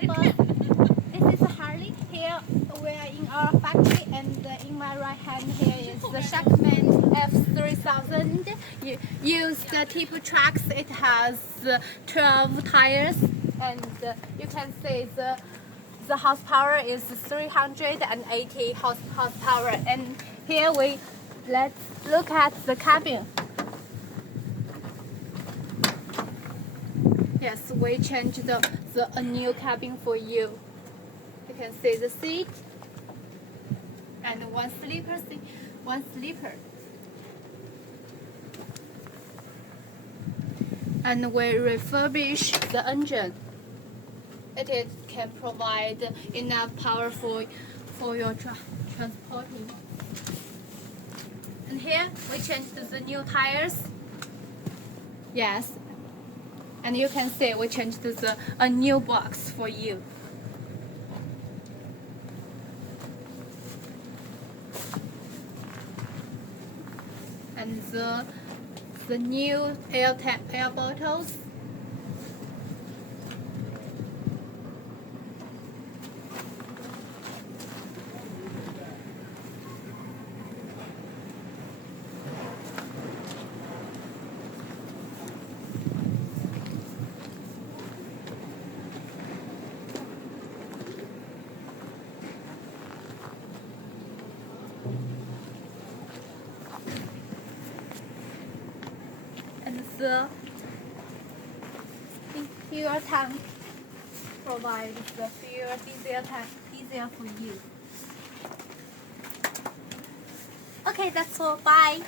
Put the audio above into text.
boss. This is a Harley. Here we are in our factory, and in my right hand here is the Shacman F3000. Used tip tracks. It has 12 tires, and you can see the horsepower is 380 horsepower. And here let's look at the cabin. Yes, we changed a new cabin for you. You can see the seat and one sleeper. And we refurbish the engine. It can provide enough power for your transporting. And here we changed the new tires. Yes. And you can see we changed a new box for you. And the new air bottles. And the fuel tank provides the diesel tank diesel for you. Okay, that's all. Bye.